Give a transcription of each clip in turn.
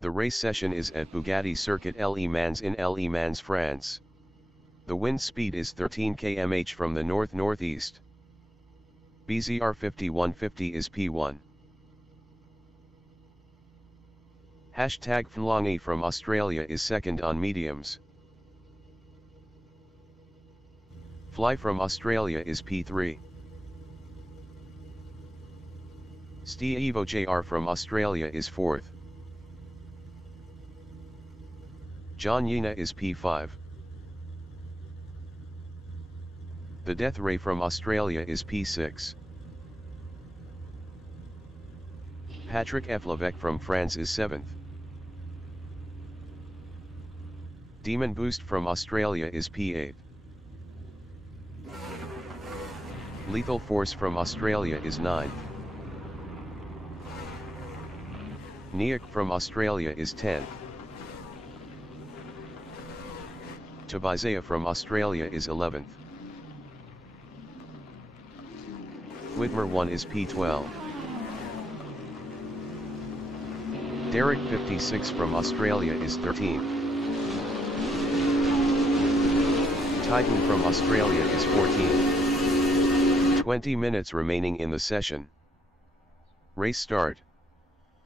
The race session is at Bugatti Circuit Le Mans in Le Mans, France. The wind speed is 13 km/h from the north-northeast. BZR 5150 is P1. Hashtag Flangy from Australia is second on mediums. Fly from Australia is P3. Stevo JR from Australia is fourth. John Yena is P5. The Death Ray from Australia is P6. Patrick F. Levesque from France is 7th. Demon Boost from Australia is P8. Lethal Force from Australia is 9th. Niak from Australia is 10th. Tabizea from Australia is 11th. Whitmer 1 is P12. Derek 56 from Australia is 13th. Titan from Australia is 14th. 20 minutes remaining in the session. Race start.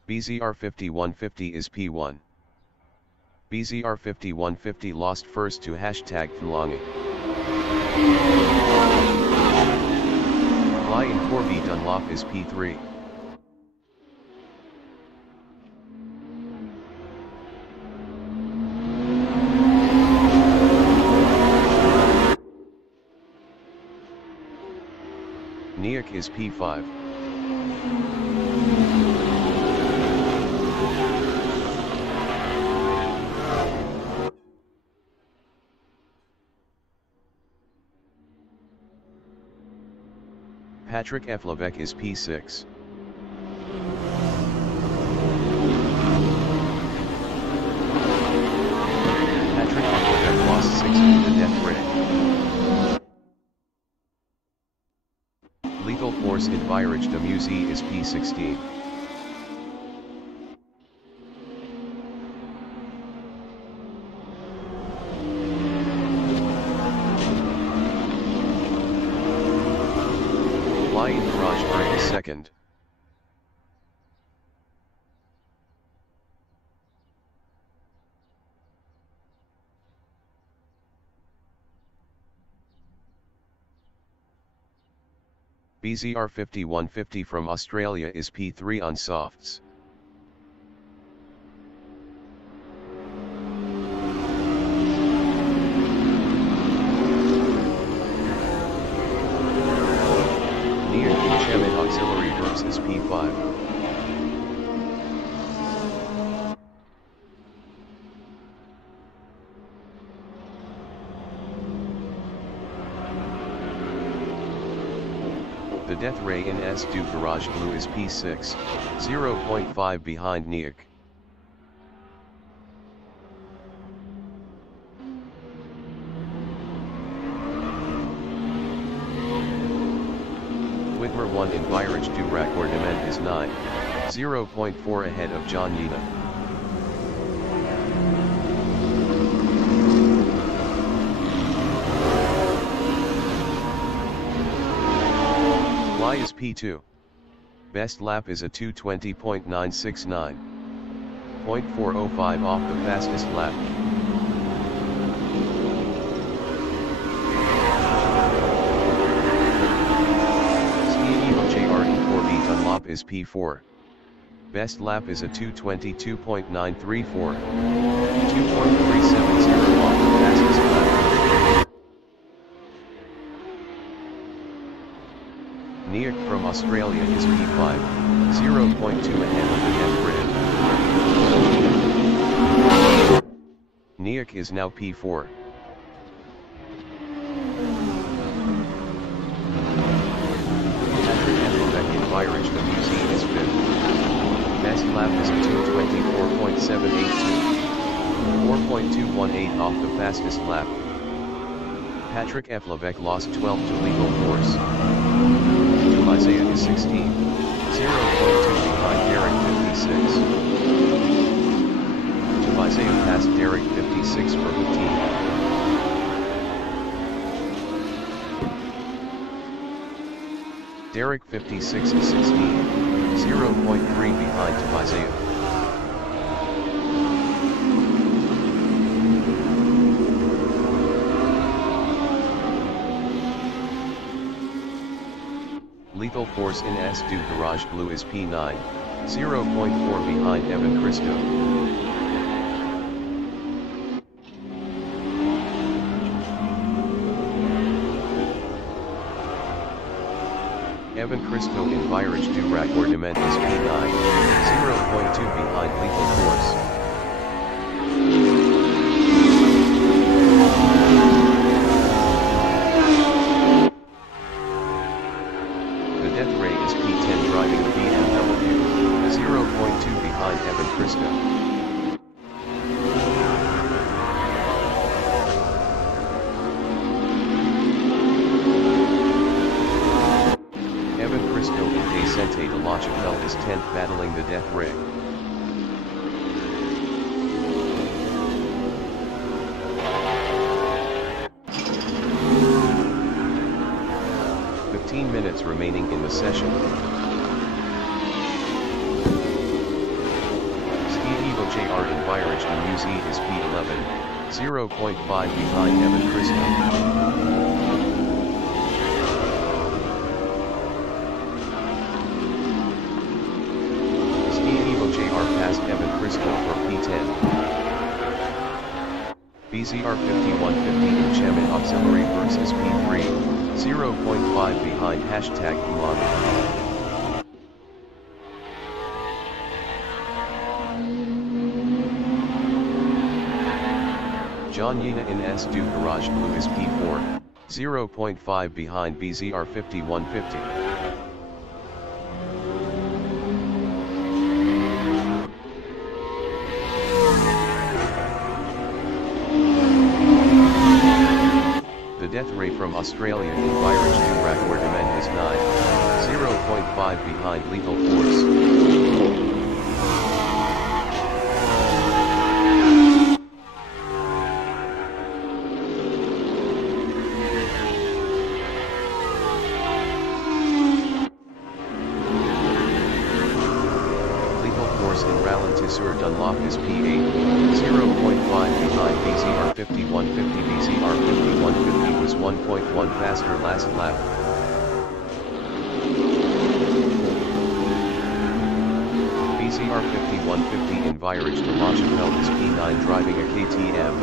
BZR 5150 is P1. BZR 5150 lost first to hashtag Flangy. Fly in Corby Dunlop is P3. Niak is P5. Patrick F. Levesque is P6. Patrick F. Levesque lost 6 to the Death Ray. Lethal Force in Virage de Musée is P16. Fly in Garage Art is second. BZR 5150 from Australia is P3 on softs. Auxiliary Verbs is P5. The Death Ray in S2 Garage Blue is P6, 0.5 behind Niak. Whitmer 1 in Virage du Raccordement is 9, 0.4 ahead of John Yena. Fly is P2. Best lap is a 2:20.969. 0.405 off the fastest lap. Dunlop is P4. Best lap is a 2:22.934. 2.370 off the fastest lap. Niak from Australia is P5, 0.2 ahead of the Death Ray. Niak is now P4. Virage de Musée is 5th. Best lap is a 2:24.782. 4.218 off the fastest lap. Patrick F. Levesque lost 12 to Lethal Force. Isaiah is 16, 0.2 behind Derek 56. past Derek 56 for 15. Derek 56 is 16, 0.3 behind Tobias. Lethal Force in S2 Garage Blue is P9, 0.4 behind Evan Christo. Evan Christo in Virage Durac Ornament is P9, 0.2 behind Lethal Force. The Death Ray is P10 driving a BMW, 0.2 behind Evan Christo. Vicente de la Chapelle is 10th battling the Death Ray. Minutes remaining in the session. Ski Evo JR in Virage de Musée is P11, 0.5 behind Evan Christo. Past Evan Christo for P10. BZR 5150 in Chemin Auxiliary versus P3, 0.5 behind #Kumami. John Yena in S2 Garage Blue is P4, 0.5 behind BZR 5150. Death Ray from Australia in Virage Durac Ornament is 9, 0.5 behind Lethal Force. Lethal Force in Ralentisseur Dunlop is P8, 0.5 behind BZR 5150. BZR 5150 was 1.1 faster last lap. BZR 5150 in Virage de la Chapelle is P9 driving a KTM,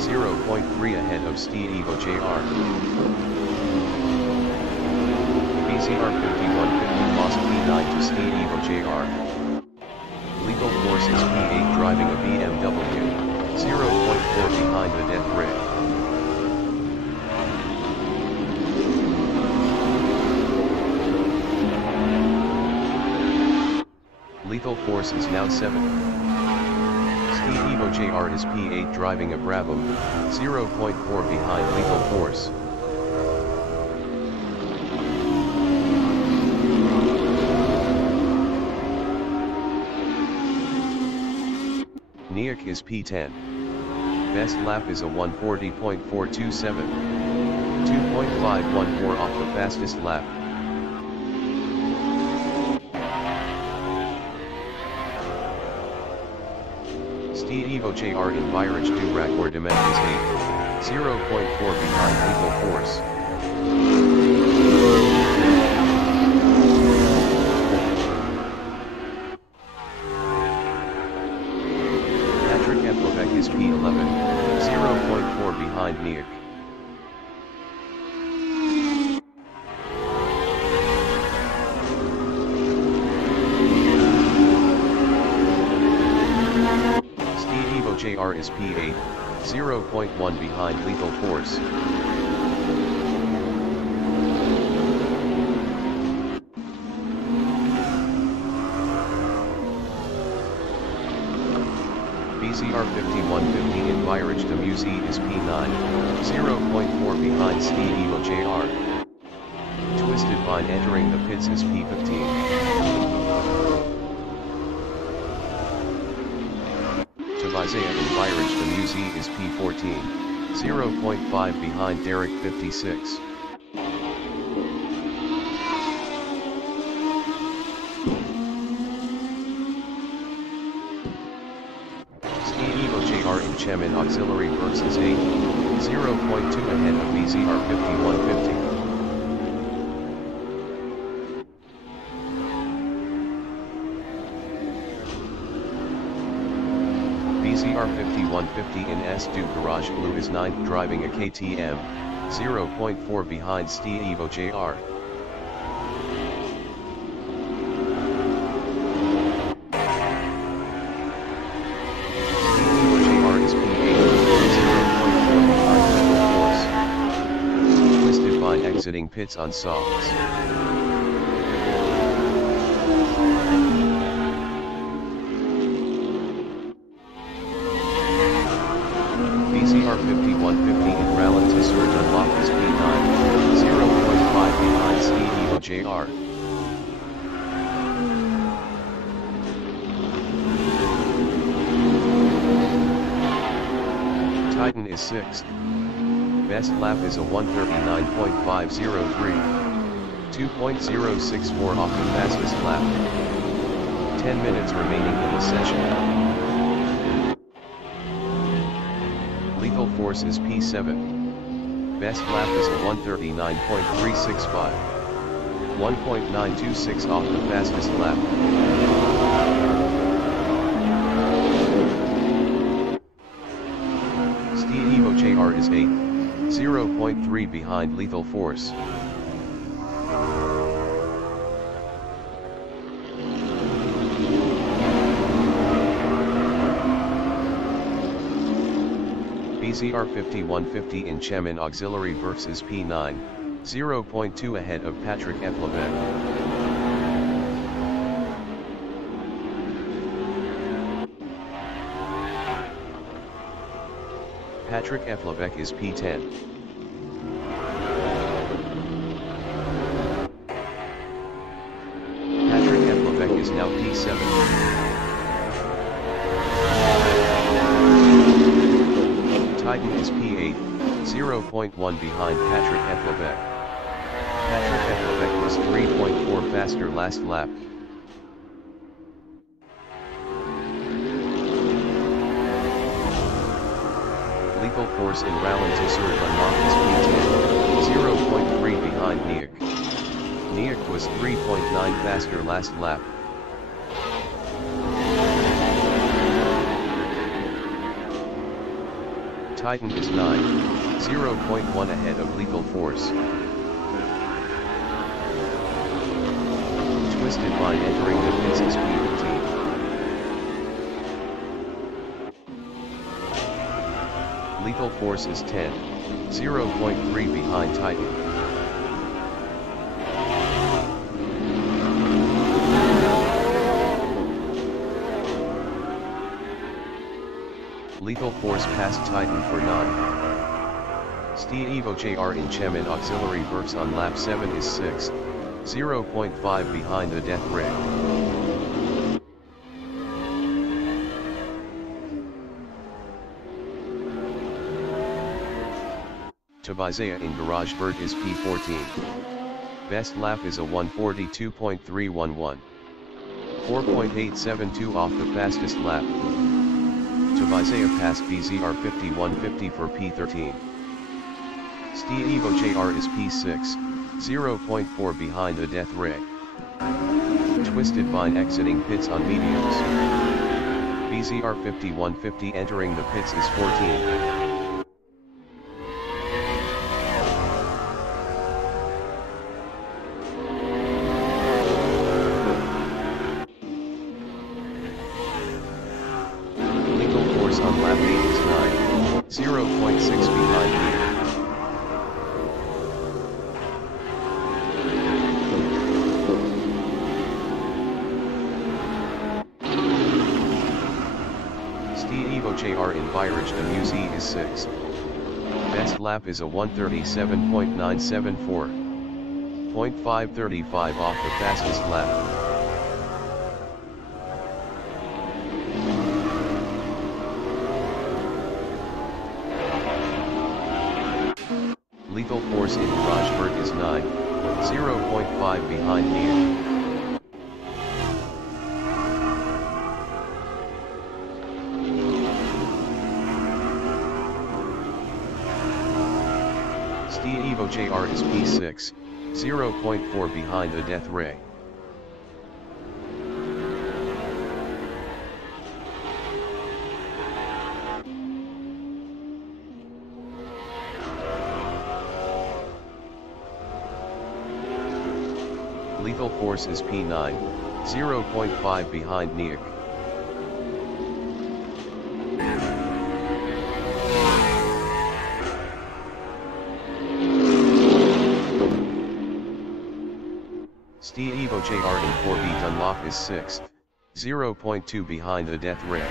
0.3 ahead of Ski Evo JR. BZR 5150 lost P9 to Ski Evo JR. Lethal Force is P8 driving a BMW, 0.4 behind the Death Ray. Lethal Force is now 7. Ski Evo JR is P8 driving a Bravo, 0.4 behind Lethal Force. Niak is P10. Best lap is a 140.427. 2.514 off the fastest lap. Ski Evo JR in Virage Durac Ornament is 8, 0.4 behind Lethal Force. Is P11, 0.4 behind Niak. Ski Evo JR is P8, 0.1 behind Lethal Force. BZR 5150 in Virage de Musée is P9, 0.4 behind Ski Evo JR. Twisted Vine entering the pits is P15. Isaiah in Byridge. The Musi is P14, 0.5 behind Derek 56. Evo JR in Chemin Auxiliary versus 8, 0.2 ahead of BZR 5150. BZR 5150 in S2 Garage Blue is 9th driving a KTM, 0.4 behind Evo JR. Exiting pits on softs. BZR 5150 in Rallon to surge on Loftus P9, 0.5 behind Evo JR. Titan is 6th. Best lap is a 1:39.503, 2.064 off the fastest lap. 10 minutes remaining in the session. Lethal Force is P7. Best lap is a 1:39.365, 1.926 off the fastest lap. Evo JR is 8th. 0.3 behind Lethal Force. BZR 5150 in Chemin Auxiliary versus P9, 0.2 ahead of Patrick Eflevec. Patrick Eflevec is P10. Patrick Eflevec is now P7. Titan is P8, 0.1 behind Patrick Eflevec. Patrick Eflevec was 3.4 faster last lap. Lethal Force in Rallon to surge on Loftus P10, 0.3 behind Niak. Niak was 3.9 faster last lap. Titan is 9, 0.1 ahead of Lethal Force. Twisted Vine entering the pits is P15. Lethal Force is 10, 0.3 behind Titan. Lethal Force passed Titan for 9. Evo JR in Chemin Auxiliary Works on lap 7 is 6, 0.5 behind the Death Ray. Isaiah in Garage Bird is P14. Best lap is a 1:42.311. 4.872 off the fastest lap. Isaiah passed BZR 5150 for P13. Evo JR is P6, 0.4 behind the Death Ray. Twisted Vine exiting pits on mediums. BZR 5150 entering the pits is 14. On lap 8 is 9, 0.6 behind me. Evo JR in Byridge. The Musi is 6th. Best lap is a 1:37.974. 0.535 off the fastest lap. Force in GarageBird is 9, 0.5 behind Nia. Evo JR is P6, 0.4 behind the Death Ray. Lethal Force is P9, 0.5 behind Niak. Evo JR in 4B Dunlop is 6th, 0.2 behind the Death Ray.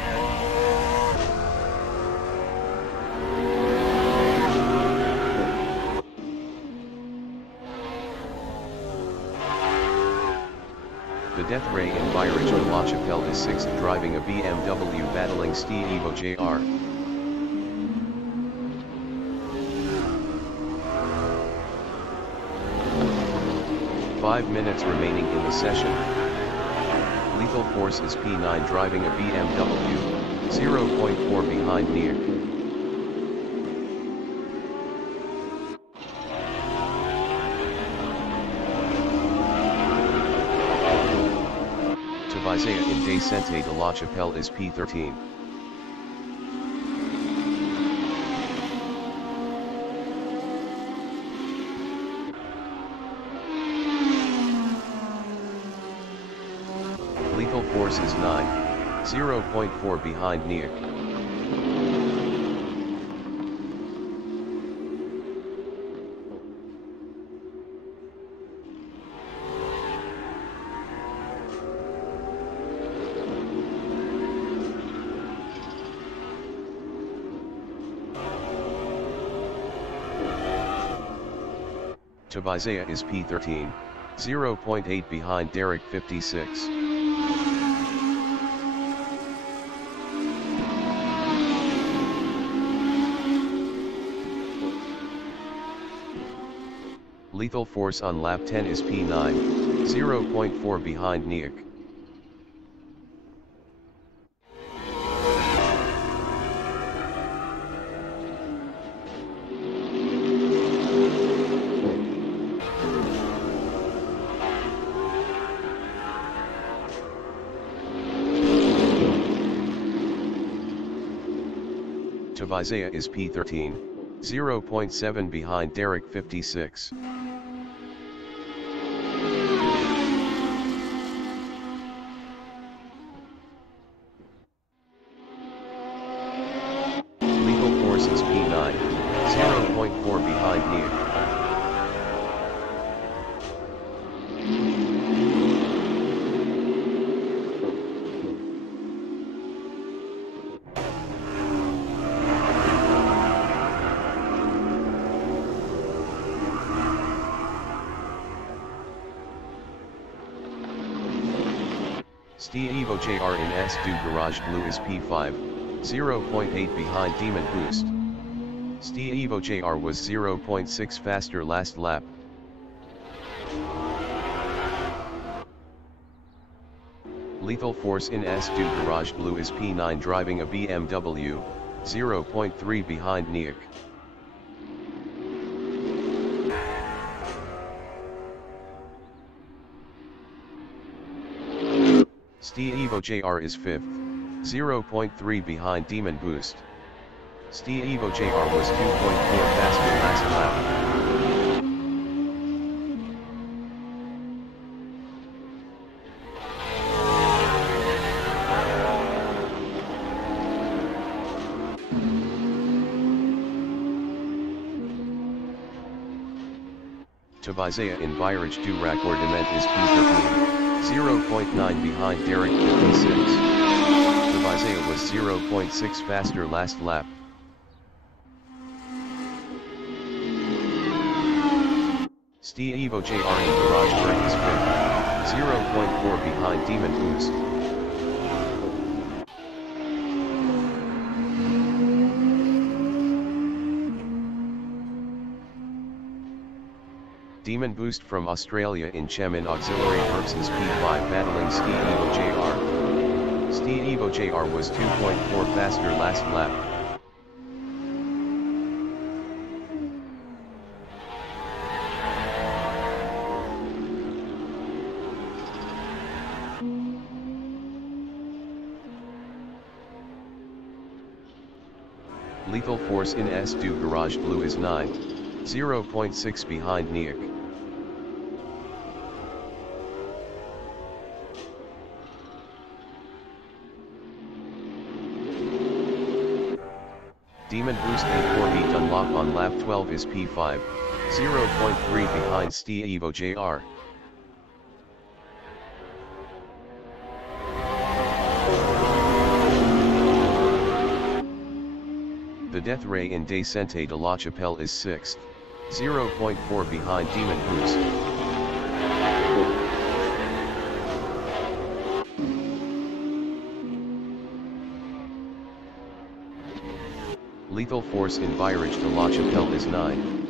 The Death Ray in Bayreuth de la Chapelle is 6th, driving a BMW battling Evo JR. Five minutes remaining in the session. Lethal Force is P9 driving a BMW, 0.4 behind Niak. Tavizea in Descente de la Chapelle is P13. Lethal Force is 9, 0.4 behind Niak. Tavizea is P13, 0.8 behind Derek 56. Lethal Force on lap 10 is P9, 0.4 behind Niak. Tavizea is P13, 0.7 behind Derek 56. Lethal Force is P9, 0.4 behind Niak. Evo JR in S2 Garage Blue is P5, 0.8 behind Demon Boost. Evo JR was 0.6 faster last lap. Lethal Force in S2 Garage Blue is P9 driving a BMW, 0.3 behind Niak. Evo JR is 5th, 0.3 behind Demon Boost. Evo JR was 2.4 faster last lap. Tavizea in Bayreuth du Raccordement is P13. 0.9 behind Derek 56. Tavizea was 0.6 faster last lap. Evo JR in GarageBird is 5th, 0.4 behind Demon Boost. Demon Boost from Australia in Chemin Auxiliary versus P5 battling Steed Evo JR. Steed Evo JR was 2.4 faster last lap. Lethal Force in S2 Garage Blue is 0.6 behind Niak. Demon Boost and 4 Heat Unlock on lap 12 is P5, 0.3 behind Steed Evo JR. The Death Ray in Descente de la Chapelle is 6th, 0.4 behind Demon Boost. Lethal Force in Virage de la Chapelle is 9th.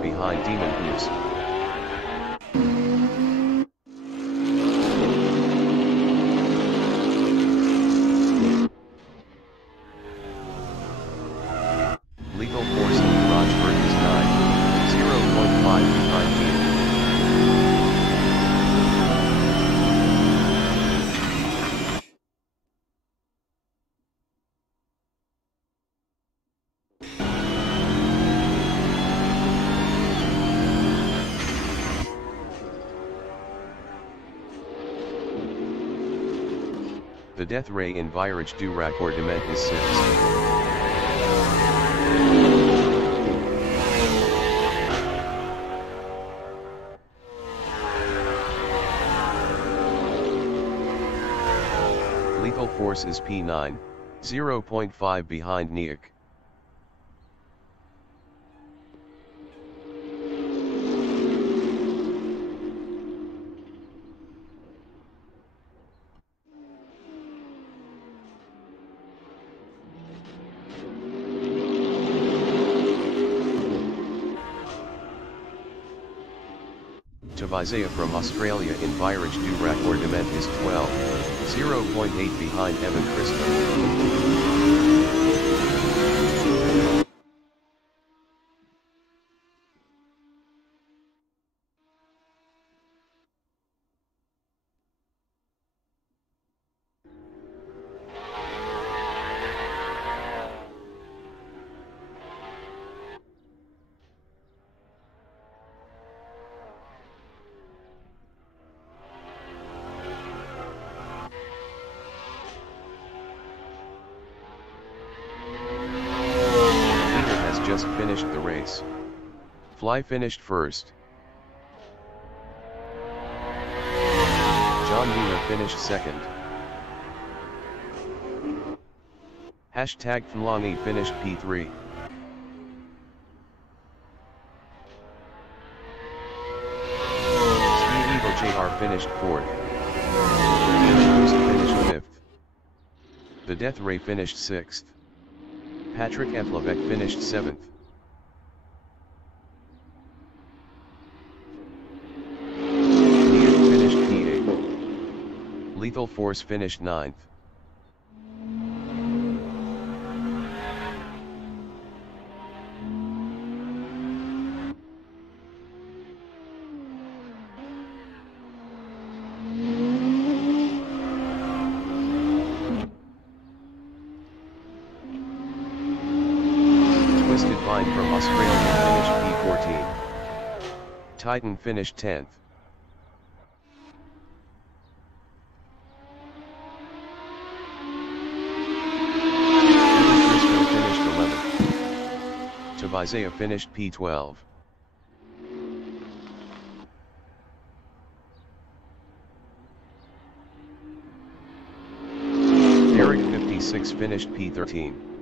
Behind Demon Boost. Lethal Force in Rochford is 9, 0.5 behind Demon. The Death Ray in Virage du Raccordement is 6th. Lethal Force is P9, 0.5 behind Niak. Tavizea from Australia in Virage du Raccordement is 12, 0.8 behind Evan Christo. Just finished the race. Fly finished first. John Mueller finished second. Hashtag Flangi finished P3. Steed Evo JR finished fourth. Demon Boost finished fifth. The Death Ray finished sixth. Patrick F. Levesque finished 7th. Niak finished P8. Lethal Force finished 9th. From Australia finished P14. Titan finished 10th. Frisco finished 11th. Tavizea finished P12. Eric 56 finished P13.